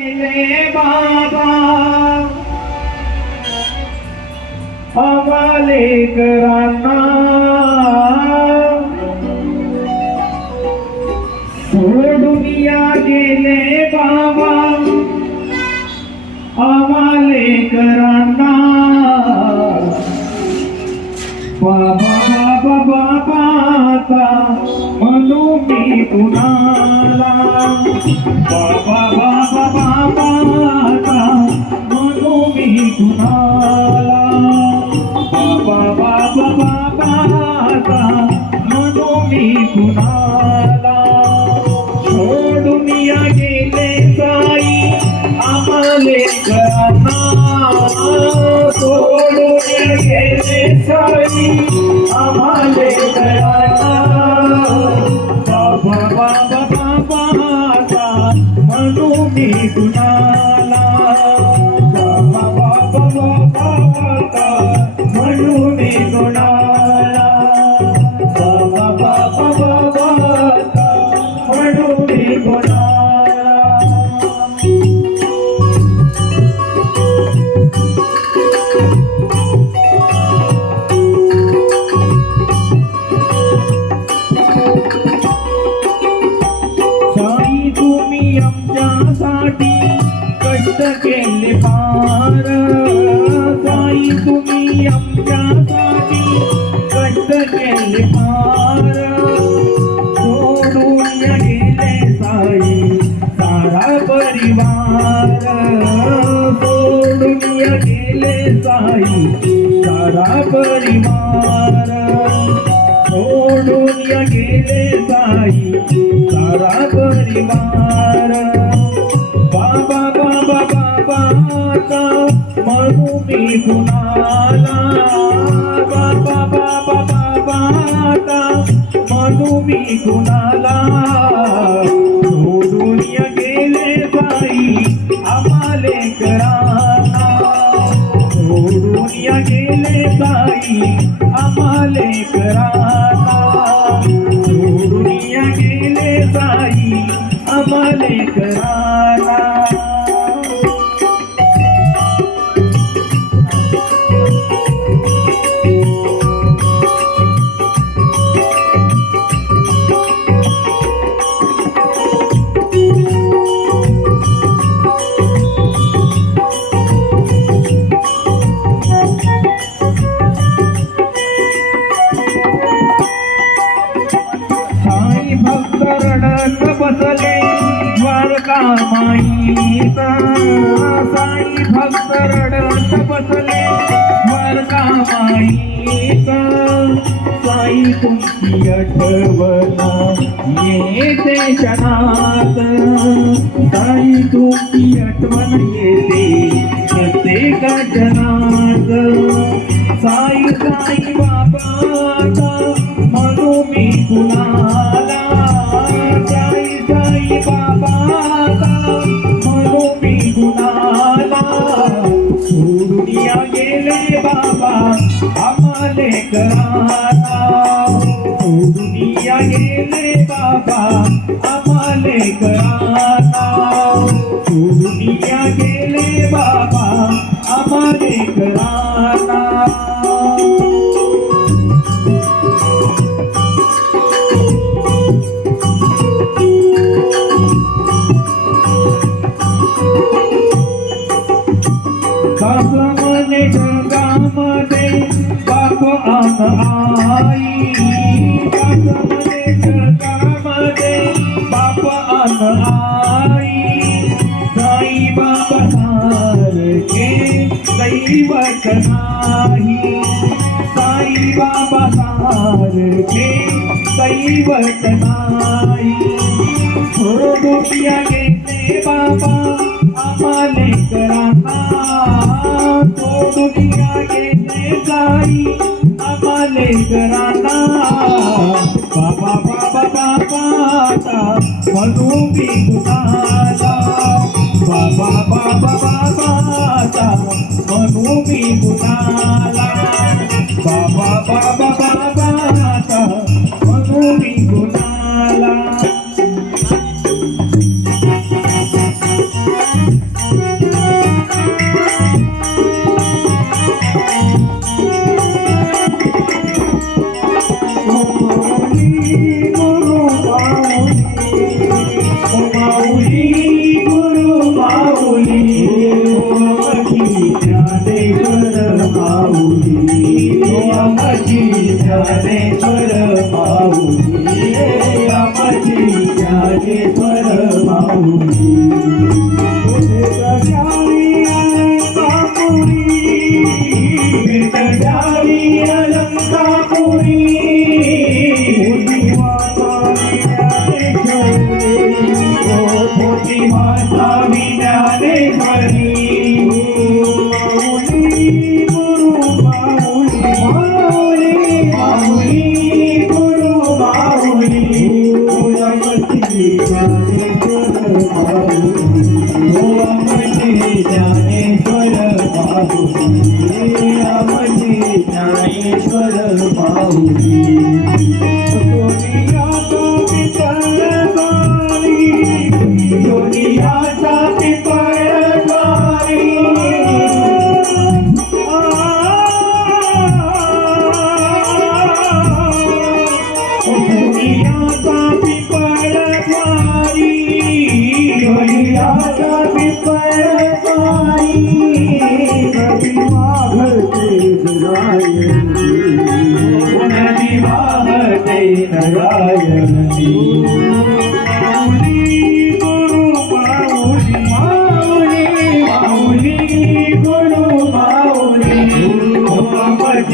गेले बाबा अमालेकरांना सोडून या गेले बाबा अमालेकरांना बाबा बाबा बाबा म्हणू मी कुणाला बाबा बाबा बाबा म्हणू मी कुणाला बाबा बाबा बाबा म्हणू मी कुणाला सोडून या गेले साई अमालेकरांना सोडून या गेले साई अमालेकरांना बाबा बाबा बाबा म्हणू मी कुणाला बाबा बाबा बाबा म्हणू मी कुणाला बाबा बाबा बाबा म्हणू मी कुणाला तुम्ही आमच्यासाठी कष्ट केले फार साई तुम्ही आमच्यासाठी कष्ट केले फार सोडून गेले साई सारा परिवार सोडून गेले साई सारा परिवार सोडून गेले साई सारा परिवार बाबा बाबा बाबा म्हणू मी कुणाला बाबा बाबा बाबा म्हणू मी कुणाला सोडून गेले साई अमालेकरांना सोडून गेले साई अमालेकरांना सोडून गेले साई अमालेकरांना भक्त रडत बसले द्वारका माईचा साई भक्त रडत बसले द्वारका माईचा साई तुमची आठवण येते क्षणात साई तुमची आठवण येते प्रत्येक क्षणात साई साई बाबा म्हणू मी कुणाला साई साई बाबा म्हणू मी कुणाला सोडून गेले बाबा अमालेकरांना सोडून गेले बाबा अमालेकरांना सोडून गेले बाबा अमालेकरांना म्हणे जगामध्ये बाप आणि आई म्हणे जगामध्ये बाप आणि आई साई बाबा सारखे दैवत नाही साई बाबा सारखे दैवत नाही सोडून गेले बाबा अमालेकरांना सोडून गेले साई अमालेकरांना बाबा बाबा बाबा म्हणू मी कुणाला बाबा बाबा बाबा म्हणू मी कुणाला बाबा बाबा बाबा म्हणू मी कुणाला ज्ञानेश्वर माऊली आमची ज्ञानेश्वर माऊली सोनियाचा पिपळगारी सोनियाचा पिपळगारी सोनियाचा पिपळगारी सोनियाचा पिपळगारी नदी वाहते नरायणी नदी वाहते नरायणी